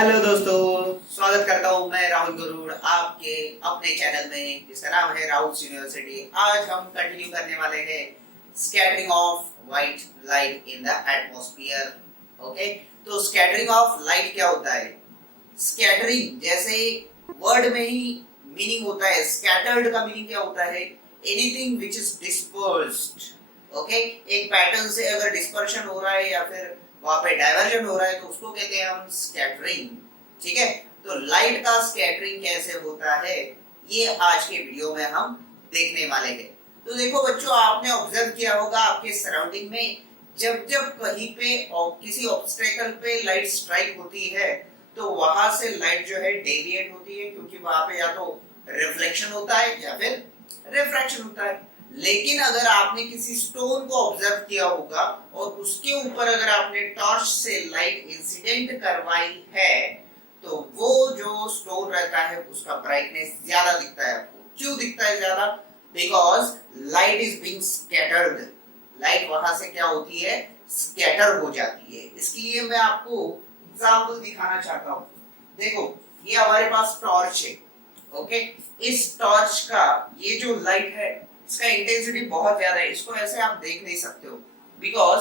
Hello दोस्तों, स्वागत करता हूं मैं राहुल गरुड़ आपके अपने चैनल में जिसका नाम है राहुल यूनिवर्सिटी। आज हम कंटिन्यू करने वाले हैं scattering of white light in the atmosphere. Okay, तो स्कैटरिंग ऑफ लाइट क्या होता है? स्कैटरिंग जैसे वर्ड में ही मीनिंग होता है, स्कैटर्ड का मीनिंग क्या होता है? Anything which is dispersed. Okay, एक पैटर्न से अगर डिस्पर्शन हो रहा है या फिर वहां पे डाइवर्जन हो रहा है तो उसको कहते हैं हम स्कैटरिंग। ठीक है, तो लाइट का स्कैटरिंग कैसे होता है ये आज के वीडियो में हम देखने वाले हैं। तो देखो बच्चों, आपने ऑब्जर्व किया होगा आपके सराउंडिंग में जब जब कहीं पे और किसी ऑब्स्टेकल पे लाइट स्ट्राइक होती है तो वहां से लाइट जो है डेविएट होती है, क्योंकि वहां पे या तो रिफ्लेक्शन होता है या फिर रिफ्रैक्शन होता है। लेकिन अगर आपने किसी स्टोन को ऑब्जर्व किया होगा और उसके ऊपर अगर आपने टॉर्च से लाइट इंसिडेंट करवाई है तो वो जो स्टोन रहता है उसका ब्राइटनेस ज्यादा दिखता है आपको। क्यों दिखता है ज्यादा? Because light is being scattered. Light वहां से क्या होती है? स्कैटर हो जाती है। इसके लिए मैं आपको एग्जांपल दिखाना चाहता हूँ। देखो, ये हमारे पास टॉर्च है। ओके, इस टॉर्च का ये जो लाइट है इसका इंटेंसिटी बहुत ज्यादा है। इसको ऐसे आप देख नहीं सकते हो because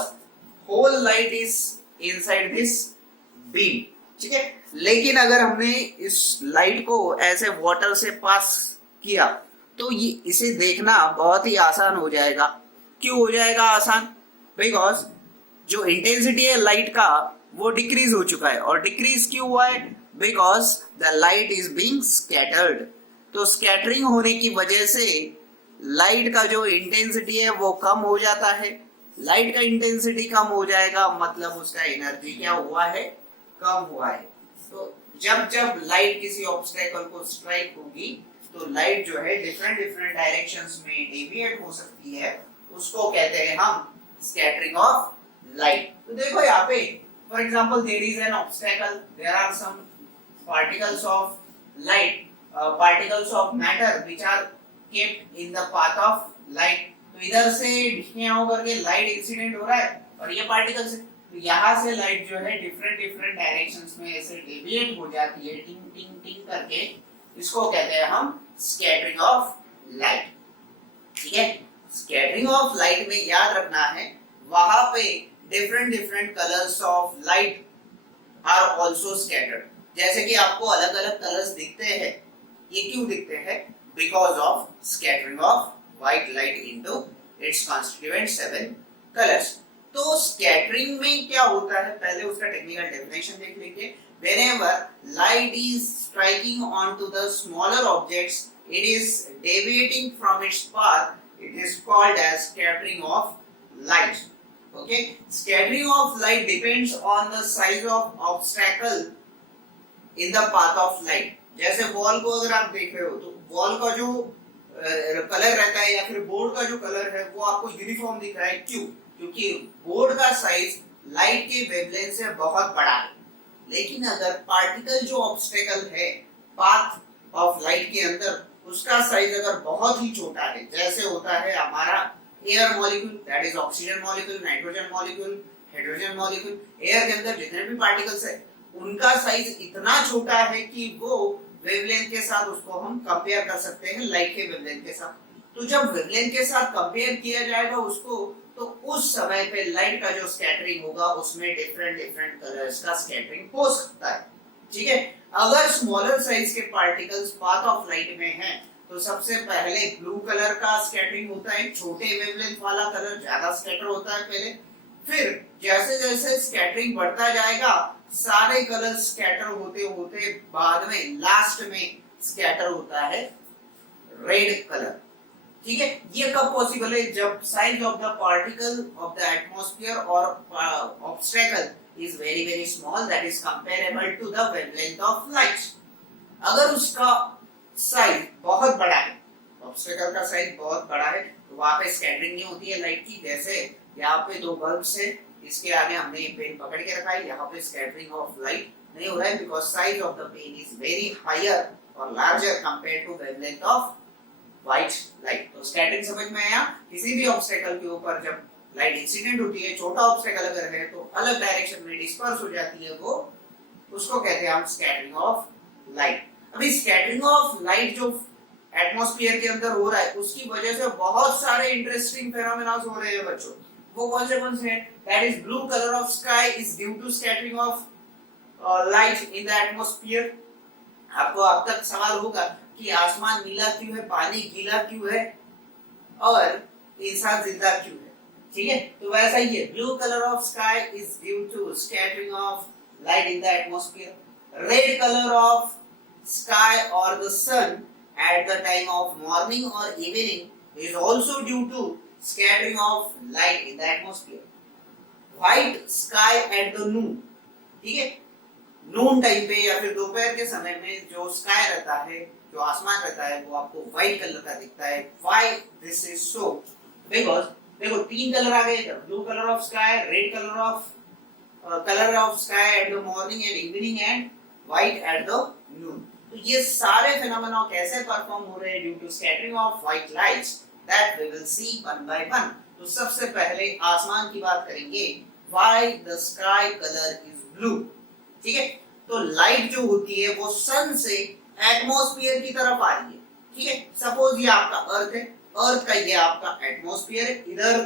whole light is inside this beam. ठीक है, लेकिन अगर हमने इस लाइट को ऐसे वाटर से पास किया तो ये इसे देखना बहुत ही आसान हो जाएगा। क्यों हो जाएगा आसान? बिकॉज जो इंटेंसिटी है लाइट का वो डिक्रीज हो चुका है। और डिक्रीज क्यों हुआ है? Because the light is being scattered. तो स्कैटरिंग होने की वजह से लाइट का जो इंटेंसिटी है वो कम हो जाता है। लाइट का इंटेंसिटी कम हो जाएगा मतलब उसका एनर्जी क्या हुआ है? कम हुआ है। तो जब जब लाइट किसी ऑब्स्टेकल को स्ट्राइक होगी तो लाइट जो है डिफरेंट डिफरेंट डायरेक्शंस में डेविएट हो सकती है। उसको कहते हैं हम स्कैटरिंग ऑफ लाइट। तो देखो यहाँ पे for example there is an obstacle, there are some particles of light, particles of matter which are kept in the path of light। तो इधर से यहाँ करके लाइट इंसिडेंट हो रहा है और ये पार्टिकल्स है, तो यहाँ से लाइट जो है डिफरेंट डिफरेंट डायरेक्शंस में ऐसे डेविएट हो जाती है टिंग टिंग टिंग करके। इसको कहते हैं हम स्कैटरिंग ऑफ लाइट। ठीक है, स्कैटरिंग ऑफ लाइट में याद रखना है वहां पे different different colours of light are also scattered. जैसे कि आपको अलग अलग कलर्स दिखते हैं, ये क्यों दिखते हैं? Because of scattering of white light into its constituent 7 colours. तो स्कैटरिंग में क्या होता है पहले उसका टेक्निकल डेफिनेशन देख लीजिए। Whenever light is striking onto the smaller objects, it is deviating from its path. It is called as scattering of light. Okay, scattering of light depends on the size of obstacle in the path of light। जैसे wall को अगर आप देख रहे हो तो wall का जो कलर रहता है या फिर बोर्ड का जो कलर है वो आपको यूनिफॉर्म दिख रहा है। क्यों? क्योंकि बोर्ड का साइज लाइट के वेवलेंथ से बहुत बड़ा है। लेकिन अगर पार्टिकल जो ऑब्स्टेकल है पाथ ऑफ लाइट के अंदर उसका साइज अगर बहुत ही छोटा है, जैसे होता है हमारा air molecule, that is oxygen molecule, nitrogen molecule, hydrogen molecule, air के अंदर जितने भी पार्टिकल्स है उनका साइज इतना छोटा है कि वो वेवलेंथ के साथ उसको हम कंपेयर कर सकते हैं लाइट के वेवलेंथ के साथ। तो जब वेवलेंथ के साथ कंपेयर किया जाएगा उसको तो उस समय पे लाइट का जो स्कैटरिंग होगा उसमें डिफरेंट डिफरेंट कलर्स का स्कैटरिंग हो सकता है। ठीक है, अगर स्मॉलर साइज के पार्टिकल्स पाथ ऑफ लाइट में हैं तो सबसे पहले ब्लू कलर का स्कैटरिंग होता है। छोटे वेवलेंथ वाला कलर ज्यादा स्कैटर होता है पहले, फिर जैसे जैसे स्कैटरिंग बढ़ता जाएगा सारे कलर स्कैटर होते होते बाद में लास्ट में स्कैटर होता है रेड कलर। ठीक है, ये कब पॉसिबल है? जब size of the particle of the atmosphere or obstacle is very very small, that is comparable to the wavelength of light. अगर उसका साइज बहुत बड़ा है, ऑब्स्टेकल का साइज बहुत बड़ा है, तो वहां पे स्कैटरिंग नहीं होती है लाइट की। जैसे यहाँ पे दो बल्ब्स है, इसके आगे हमने पेन पकड़ के रखा है, यहाँ पे स्कैटरिंग ऑफ लाइट नहीं हो रहा है because size of the pen is very higher or larger compared to wavelength of white light. तो स्कैटरिंग समझ में आया? किसी भी ऑब्स्टेकल के ऊपर जब लाइट इंसिडेंट होती है, छोटा ऑब्स्टेकल अगर है तो अलग डायरेक्शन में डिस्पर्स हो जाती है वो उसको कहते हैं हम स्कैटरिंग ऑफ लाइट। अभी स्कैटरिंग ऑफ लाइट जो एटमॉस्फेयर के अंदर हो रहा है उसकी वजह से बहुत सारे इंटरेस्टिंग फेनोमेना हो रहे हैं बच्चों। वो कौन से हैं? That is blue colour of sky is due to scattering of light in the atmosphere. आपको अब तक सवाल होगा कि आसमान नीला क्यों है, पानी गीला क्यों है और इंसान जिंदा क्यों है। ठीक है, तो वैसा ही है, blue colour of sky is due to scattering of light in the atmosphere. Red colour of sky or the sun at the time of morning or evening is also due to scattering of light in the atmosphere. White sky at the noon, ठीक है, नून time पे या फिर दोपहर के समय में जो स्काई रहता है, जो आसमान रहता है, वो आपको व्हाइट कलर का दिखता है। Why this is so? Because देखो तीन कलर आ गए इधर, blue colour of sky, red colour of sky at the morning and evening and white at the noon. तो ये सारे फिनोमेना कैसे परफॉर्म हो रहे हैं due to scattering of white lights, that we will see one by one. तो सबसे पहले आसमान की बात करेंगे, why the sky colour is blue. ठीक है, तो लाइट जो होती है वो सन से एटमॉस्फेयर की तरफ आ रही है। ठीक है, सपोज ये आपका अर्थ है, अर्थ का ये आपका एटमॉस्फेयर है, इधर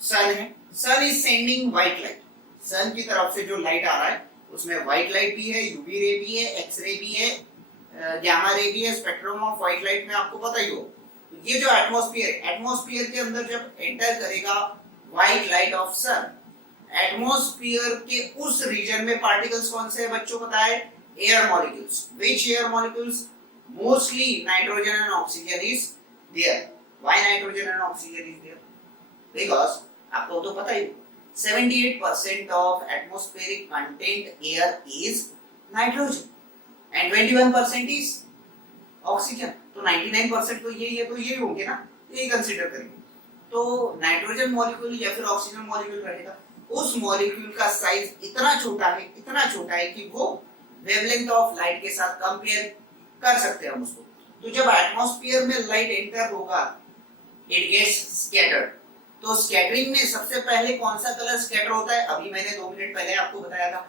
सन है, सन इज सेंडिंग व्हाइट लाइट। सन की तरफ से जो लाइट आ रहा है उसमें व्हाइट लाइट भी है, यूवी रे भी है, एक्स रे भी है, गामा रे भी है, स्पेक्ट्रम ऑफ व्हाइट लाइट में आपको पता ही हो। तो ये जो एटमॉस्फेयर के अंदर जब एंटर करेगा white light of sun, atmosphere के उस रीजन में पार्टिकल्स कौन से हैं बच्चों पता है? Air molecules. Which air molecules? Mostly nitrogen and oxygen is there. Why nitrogen and oxygen is there? Because आपको तो पता ही, 78% of atmospheric content air is nitrogen and 21% is oxygen। तो 99% तो यही है, तो यही होंगे ना, यही कंसीडर करेंगे। तो नाइट्रोजन मॉलिक्यूल या फिर ऑक्सीजन मॉलिक्यूल रहेगा, उस मॉलिक्यूल का साइज इतना छोटा है कि वो वेवलेंथ ऑफ लाइट के साथ कंपेयर कर सकते हैं हम उसको। तो जब एटमॉस्फेयर में लाइट एंटर होगा, इट गेट्स स्कैटर्ड। तो स्कैटरिंग में सबसे पहले कौन सा कलर स्कैटर होता है? अभी मैंने 2 मिनट पहले आपको बताया था,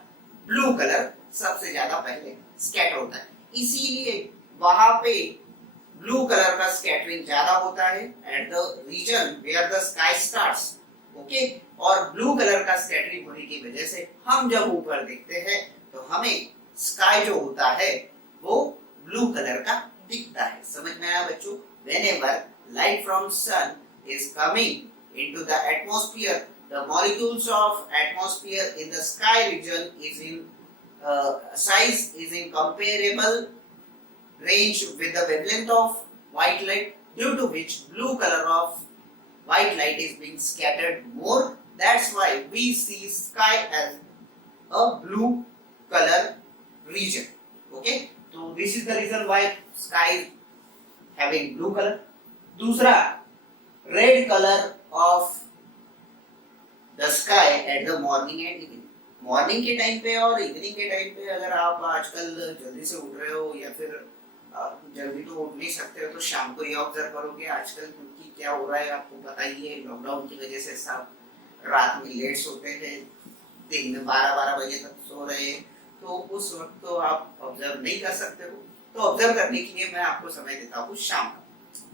ब्लू कलर सबसे ज्यादा पहले स्कैटर होता है। इसीलिए वहां पे ब्लू कलर का स्कैटरिंग ज्यादा होता है at the region where the sky starts. Okay, और ब्लू कलर का स्कैटरिंग होने की वजह से हम जब ऊपर देखते हैं तो हमें स्काई जो होता है वो ब्लू कलर का दिखता है। समझ में आया बच्चों? whenever light from sun is coming into the atmosphere, the molecules of atmosphere in the sky region is in size is in comparable range with the wavelength of white light, due to which blue color of white light is being scattered more. That's why we see sky as a blue color region. Okay, so this is the reason why sky is having blue color. दूसरा, red color of the sky at the morning and evening। Morning के time पे और evening के time पे अगर आप आजकल जल्दी से उठ रहे हो या फिर जल्दी तो उठ नहीं सकते हो तो शाम को ये ऑब्जर्व करोगे आजकल, क्योंकि क्या हो रहा है आपको पता ही है, लॉकडाउन की वजह से सब रात में लेट सोते हैं, दिन में 12-12 बजे तक सो रहे हैं, तो उस वक्त तो आप ऑब्जर्व नहीं कर सकते हो। तो ऑब्जर्व करने के लिए मैं आपको समय देता हूँ शाम का।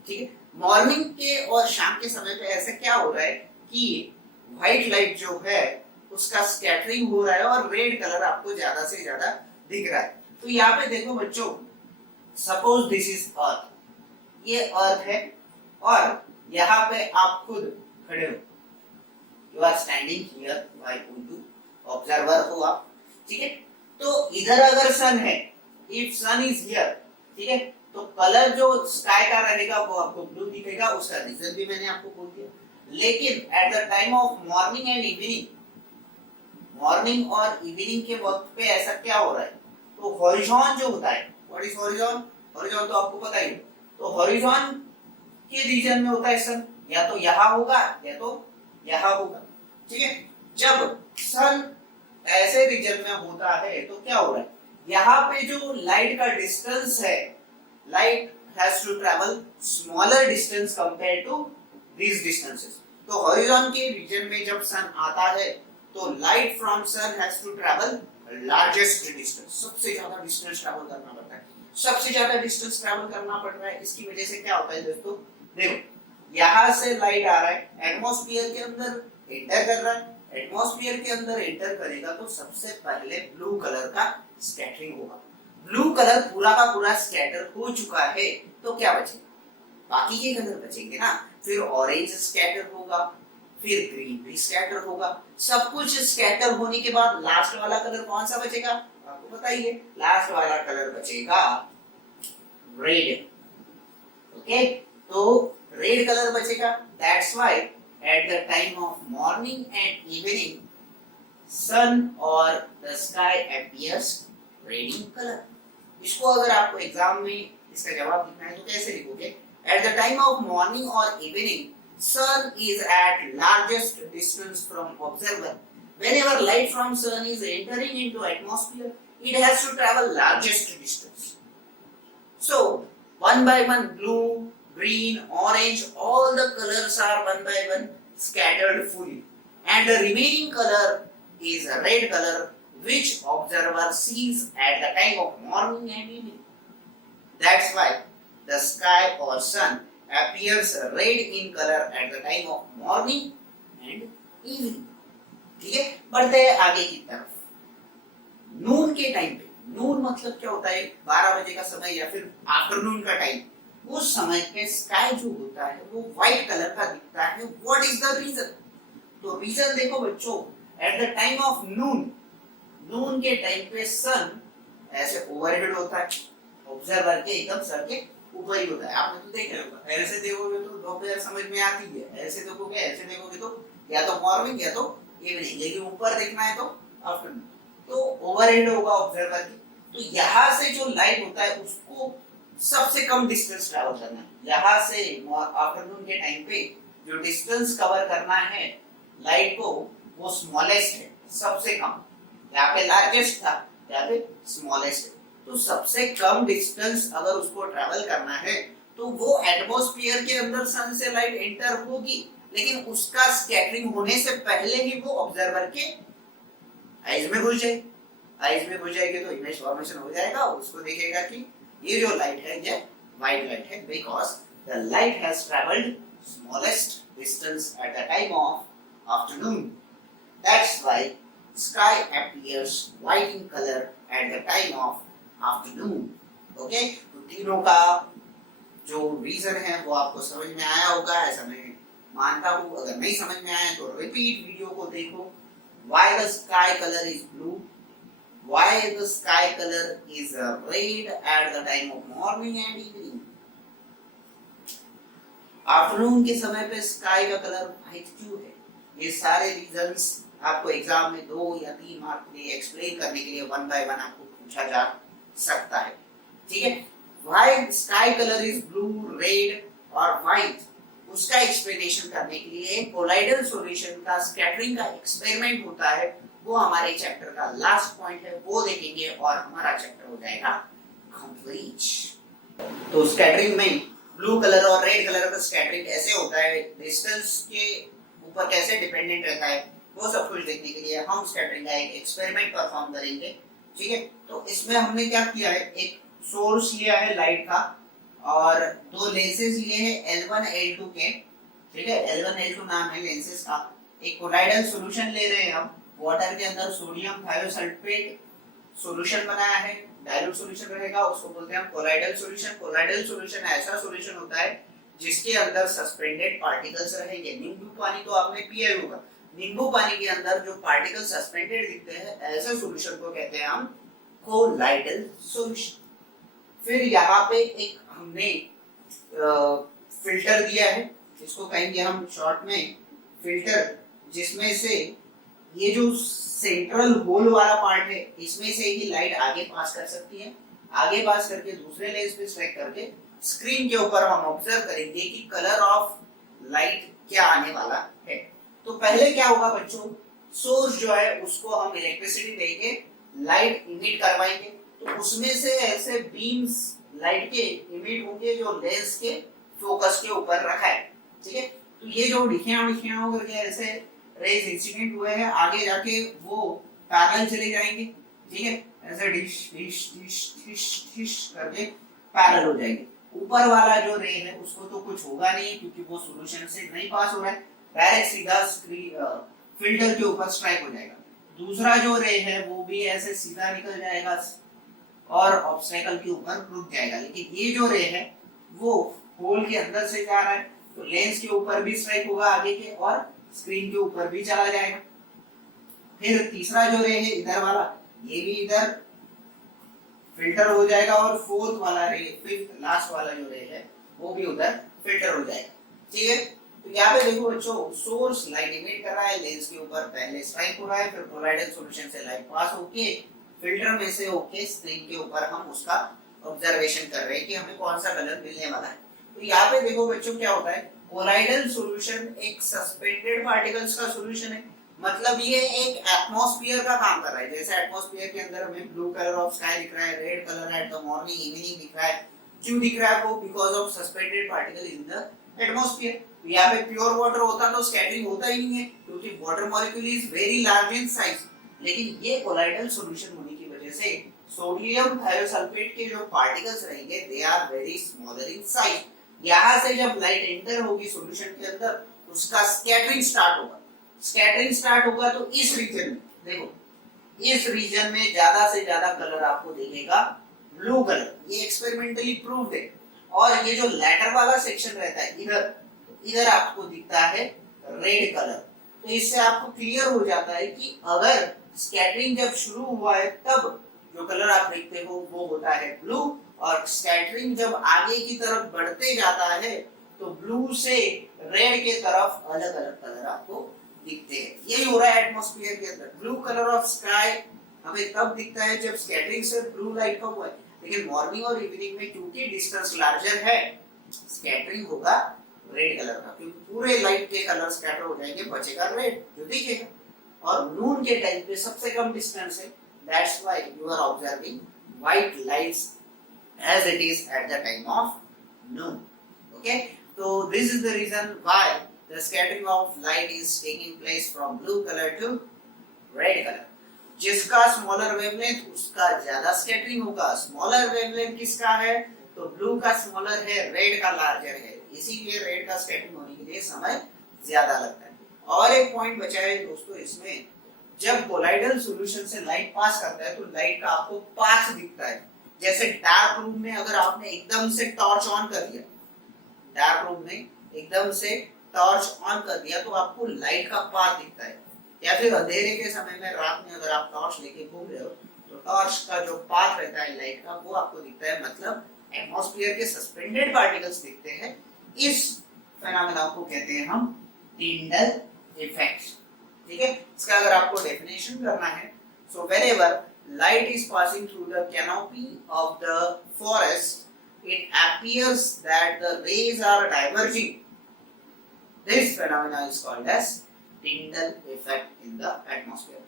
ठीक है, मॉर्निंग के और शाम के समय पे ऐसा क्या हो रहा है कि व्हाइट लाइट जो है उसका स्कैटरिंग हो रहा है और रेड कलर आपको ज्यादा से ज्यादा दिख रहा है। तो यहाँ पे देखो बच्चों, सपोज दिस इज अर्थ, ये अर्थ है और यहाँ पे आप खुद खड़े हो, you are standing here, I want to observer हो आप। ठीक है, तो इधर अगर सन है, इफ सन इज हियर, ठीक है, तो कलर जो स्काई का रहेगा वो आपको ब्लू दिखेगा, उसका रीजन भी मैंने आपको बोल दिया। लेकिन eight the time of morning and evening, morning और इवनिंग के वक्त पे ऐसा क्या हो रहा है, तो हॉरिजॉन जो होता है, व्हाट इज हॉरिजॉन? हॉरिजॉन तो आपको पता ही है, तो हॉरिजॉन के रीजन में होता है सन, या तो यहाँ होगा या तो यहाँ होगा। ठीक है, जब सन ऐसे रीजन में होता है तो क्या हो रहा है, यहाँ पे जो लाइट का डिस्टेंस है, light has to travel smaller distance compare to these distances। तो हॉरिजॉन के रीजन में जब सन आता है तो light from sun has to travel largest distance, सबसे ज्यादा डिस्टेंस ट्रैवल करना पड़ता है, सबसे ज्यादा डिस्टेंस ट्रैवल करना पड़ रहा है। इसकी वजह से क्या होता है दोस्तों, देखो यहां से लाइट आ रहा है, एटमॉस्फेयर के अंदर एंटर कर रहा है, एटमॉस्फेयर के अंदर एंटर करेगा तो सबसे पहले ब्लू कलर का स्कैटरिंग होगा। ब्लू कलर पूरा का पूरा स्कैटर हो चुका है तो क्या बचेगा, बाकी के कलर बचेंगे ना। फिर ऑरेंज स्कैटर होगा, फिर ग्रीन भी स्कैटर होगा। सब कुछ स्कैटर होने के बाद लास्ट वाला कलर कौन सा बचेगा, आपको बताइए, लास्ट वाला कलर बचेगा रेड। ओके, तो रेड कलर बचेगा। That's why at the time of morning and evening sun or the sky appears red in colour. इसको अगर आपको एग्जाम में इसका जवाब लिखना है तो कैसे लिखोगे, eight the time of morning और evening sun is at largest distance from observer. Whenever light from sun is entering into atmosphere, it has to travel largest distance. So one by one, blue, green, orange, all the colors are one by one scattered fully, and the remaining color is a red color, which observer sees at the time of morning and evening. That's why the sky or sun appears red in color at the time of morning and evening. ठीक है, बढ़ते हैं आगे की तरफ। नून के time पे, नून मतलब क्या होता है, 12 बजे का समय या फिर आफ्टरनून का टाइम, उस समय पे स्काई जो होता है वो व्हाइट कलर का दिखता है। व्हाट इज द रीजन, तो रीजन देखो बच्चों, एट द टाइम ऑफ नून, नून के टाइम पे सन ऐसे ओवरहेड होता है, ऑब्जर्वर के एकदम सर के ऊपर ही होता है। आपने तो देखा होगा, ऐसे देखोगे तो दोपहर समझ में आती है, ऐसे देखोगे, ऐसे देखोगे तो या तो मॉर्निंग या तो इवनिंग, लेकिन ऊपर देखना है तो आफ्टरनून, तो ओवरहेड होगा ऑब्जर्वर की। तो यहाँ से जो लाइट होता है उसको सबसे कम डिस्टेंस ट्रैवल करना है। यहाँ से आफ्टरनून के टाइम पे जो डिस्टेंस कवर करना है लाइट को, वो स्मॉलेस्ट है, सबसे कम। यहाँ पे लार्जेस्ट था, यहाँ पे स्मॉलेस्ट है। तो सबसे कम डिस्टेंस अगर उसको ट्रैवल करना है तो वो एटमॉस्फेयर के अंदर सन से लाइट एंटर होगी, लेकिन उसका स्कैटरिंग होने से पहले ही वो ऑब्जर्वर के आईज में घुस जाएगी। आईज में घुस जाएगी तो इमेज फॉर्मेशन हो जाएगा, उसको देखेगा कि ये जो लाइट है ये व्हाइट लाइट है, because the light has travelled smallest distance eight the time of afternoon. That's why sky appears white in colour eight the time of afternoon. Okay, तो तीनों का जो रीजन है वो आपको समझ में आया होगा, ऐसा मैं मानता हूँ। अगर नहीं समझ में आया तो रिपीट वीडियो को देखो। Why the sky color is blue? Why the sky color is red at the time of morning and evening? Afternoon के समय पे स्काई का कलर व्हाइट क्यों है? ये सारे रीजंस आपको एग्जाम में 2 या 3 मार्क के लिए एक्सप्लेन करने के लिए वन बाय वन आपको पूछा जा सकता है। ठीक है, why sky colour is blue, red और व्हाइट, उसका एक्सप्लेनेशन करने के लिए कोलाइडल सॉल्यूशन का स्कैटरिंग का एक्सपेरिमेंट होता है, वो हमारे चैप्टर का लास्ट पॉइंट है, वो देखेंगे और हमारा चैप्टर हो जाएगा कंप्लीट। तो स्कैटरिंग में ब्लू कलर और रेड कलर का स्कैटरिंग ऐसे होता है, डिस्टेंस के ऊपर कैसे डिपेंडेंट रहता है, वो सब कुछ देखने के लिए हम स्कैटरिंग का एक एक्सपेरिमेंट परफॉर्म करेंगे। ठीक है, तो इसमें हमने क्या किया है, एक सोर्स लिया है लाइट का और 2 लेंसेज लिए हैं L1 L2 के। ठीक है, L1 L2 नाम है लेंसेज का। एक कोलाइडल सॉल्यूशन ले रहे हैं हम, वाटर के अंदर सोडियम थायोसल्फेट सॉल्यूशन बनाया है, डाइल्यूट सॉल्यूशन रहेगा, उसको बोलते हैं हम कोलाइडल सॉल्यूशन। कोलाइडल सॉल्यूशन ऐसा सॉल्यूशन होता है जिसके अंदर सस्पेंडेड पार्टिकल्स रहेंगे। नींबू पानी तो आपने पिया ही होगा, नींबू पानी के अंदर जो पार्टिकल सस्पेंडेड दिखते हैं, ऐसे सॉल्यूशन को कहते हैं हम कोलाइडल सॉल्यूशन। फिर यहाँ पे एक हमने फिल्टर दिया है, इसको कहेंगे हम शॉर्ट में फिल्टर, जिसमें से ये जो सेंट्रल होल वाला पार्ट है, इसमें से ही लाइट आगे पास कर सकती है। आगे पास करके दूसरे लेंस पे सिलेक्ट करके स्क्रीन के ऊपर हम ऑब्जर्व करेंगे कि कलर ऑफ लाइट क्या आने वाला है। तो पहले क्या होगा बच्चों, सोर्स जो है उसको हम इलेक्ट्रिसिटी देके लाइट इमिट करवाएंगे, तो उसमें से ऐसे बीम्स लाइट के इमिट होंगे जो लेंस के फोकस के ऊपर रखा है। ठीक है, तो ये जो दिखियां करके ऐसे रेज इंसिडेंट हुए हैं, आगे जाके वो पैरेलल चले जाएंगे, ठीक है, ऐसे dish dish dish dish dish करके पैरेलल हो जाएंगे। ऊपर वाला जो रे है उसको तो कुछ होगा नहीं क्योंकि वो सॉल्यूशन से नहीं पास हो रहा है, डायरेक्ट सीधा फिल्टर के ऊपर स्ट्राइक हो जाएगा। दूसरा जो रे है वो भी ऐसे सीधा निकल जाएगा और ऑब्स्टेकल के ऊपर रुक जाएगा। लेकिन ये जो रे है वो होल के अंदर से जा रहा है तो लेंस के ऊपर भी स्ट्राइक होगा आगे के और स्क्रीन के ऊपर भी चला जाएगा। फिर तीसरा जो रे है इधर वाला, ये भी इधर फिल्टर हो जाएगा और फोर्थ वाला रे, फिफ्थ लास्ट वाला जो रे है वो भी उधर फिल्टर हो जाएगा। ठीक है, तो यहाँ पे देखो बच्चों, सोर्स लाइट इमिट कर रहा है, लेंस के ऊपर पहले स्ट्राइक हो रहा है, फिर कोलाइडल सॉल्यूशन से लाइट पास होके फिल्टर में से होके स्क्रीन के ऊपर हम उसका ऑब्जर्वेशन कर रहे हैं कि हमें कौन सा कलर मिलने वाला है। तो यहाँ पे देखो बच्चों क्या होता है, कोलाइडल सॉल्यूशन एक सस्पेंडेड पार्टिकल्स का सॉल्यूशन है, मतलब ये एक एटमॉस्फेयर का काम कर रहा है। जैसे एटमॉस्फेयर के अंदर हमें ब्लू कलर ऑफ स्काई दिख रहा है, red colour eight the morning evening दिख रहा है, क्यों दिख रहा है वो? Because of suspended particle in the atmosphere. यहाँ पे प्योर वाटर होता तो स्कैटरिंग होता ही नहीं है क्योंकि water molecule is very large in size. लेकिन ये कोलाइडल सॉल्यूशन होने की वजह से सोडियम थायोसल्फेट के जो पार्टिकल्स रहेंगे they are very smaller in size. यहाँ से जब लाइट एंटर होगी सॉल्यूशन के अंदर उसका स्कैटरिंग स्टार्ट होगा। स्कैटरिंग स्टार्ट होगा तो इस रीजन में देखो, इस रीजन में ज्यादा से ज्यादा कलर आपको दिखेगा ब्लू कलर, ये एक्सपेरिमेंटली प्रूव्ड है। और ये जो लेटर वाला सेक्शन रहता है इधर, इधर आपको दिखता है रेड कलर। तो इससे आपको क्लियर हो जाता है कि अगर स्कैटरिंग जब शुरू हुआ है तब जो कलर आप देखते हो वो होता है ब्लू, और स्कैटरिंग जब आगे की तरफ बढ़ते जाता है तो ब्लू से रेड के तरफ अलग अलग कलर आपको दिखते हैं। यही हो रहा है एटमॉस्फेयर के अंदर। ब्लू कलर ऑफ स्काई हमें तब दिखता है जब स्कैटरिंग से ब्लू लाइट का हुआ है, लेकिन मॉर्निंग और इवनिंग में क्योंकि डिस्टेंस लार्जर है स्कैटरिंग होगा रेड कलर का, क्योंकि पूरे लाइट के कलर स्कैटर हो जाएंगे, बचेगा रेड जो दिखेगा। और नून के टाइम पे सबसे कम डिस्टेंस है, that's why you are observing white lights as it is at the time of noon. Okay, so this is the reason why the scattering of light is taking place from blue color to red color. जिसका smaller wavelength उसका ज्यादा scattering होगा। Smaller wavelength किसका है? तो blue का smaller है, red का लार्जर है, इसीलिए रेड का स्कैटरिंग होने के लिए समय ज्यादा लगता है। और एक पॉइंट बचा है दोस्तों इसमें, जब कोलाइडल सॉल्यूशन से लाइट पास करता है तो लाइट का आपको पाथ दिखता है। जैसे डार्क रूम में अगर आपने एकदम से टॉर्च ऑन कर दिया, डार्क रूम में एकदम से टॉर्च ऑन कर दिया तो आपको लाइट का पाथ दिखता है। या फिर अंधेरे के समय में रात में अगर आप टॉर्च लेके घूम रहे हो तो टॉर्च का जो पाथ रहता है लाइट का वो आपको दिखता है, मतलब एटमॉस्फेयर के सस्पेंडेड पार्टिकल्स दिखते हैं। इस फेनोमेना को कहते हैं हम टिंडल इफेक्ट। ठीक है, इसका अगर आपको डेफिनेशन करना है, so whenever light is passing through the canopy of the forest, it appears that the rays are diverging. This phenomena is called as Tyndall effect in the atmosphere.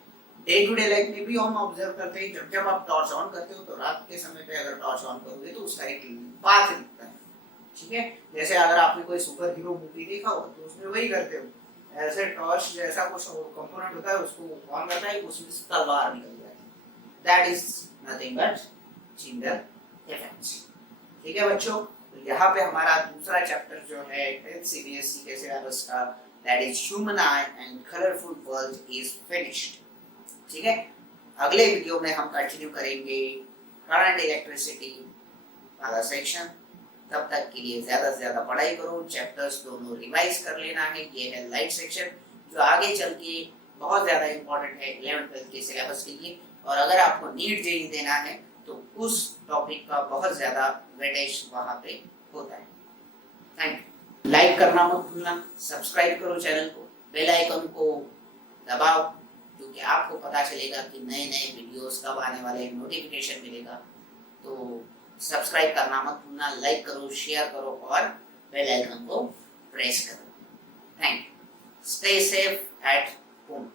Day to day life में भी हम observe करते हैं, जब जब आप torch on करते हो तो रात के समय पे अगर टॉर्च ऑन करोगे तो उसका एक पाथ दिखता है। ठीक है, जैसे अगर आपने कोई सुपर हीरो मूवी देखा हो तो उसमें वही करते हो, ऐसे टॉर्च जैसा कुछ कंपोनेंट होता है उसको ऑन करता है, उसमें से तलवार निकल जाती है। That is nothing but Tyndall effect. ठीक है बच्चों, तो यहाँ पे हमारा दूसरा चैप्टर जो है 10th CBSE के सिलेबस का, that is Human Eye and Colorful World is finished. ठीक है, अगले वीडियो में हम कंटिन्यू करेंगे करंट इलेक्ट्रिसिटी वाला सेक्शन। तब तक के लिए ज्यादा से ज्यादा पढ़ाई करो, चैप्टर्स दोनों रिवाइज कर लेना है। ये है लाइट सेक्शन जो आगे चल के बहुत ज्यादा इंपॉर्टेंट है 11th-12th के सिलेबस के लिए। और अगर आपको नीट जेईई देना है तो उस टॉपिक का बहुत ज्यादा वेटेज वहां पे होता है। Thank you. लाइक करना मत भूलना, सब्सक्राइब करो चैनल को, बेल आइकन को दबाओ क्योंकि आपको पता चलेगा कि नए नए वीडियोस कब आने वाले हैं, नोटिफिकेशन मिलेगा। तो सब्सक्राइब करना मत भूलना, लाइक करो, शेयर करो और बेल आइकन को प्रेस करो। Thank you. Stay safe at home.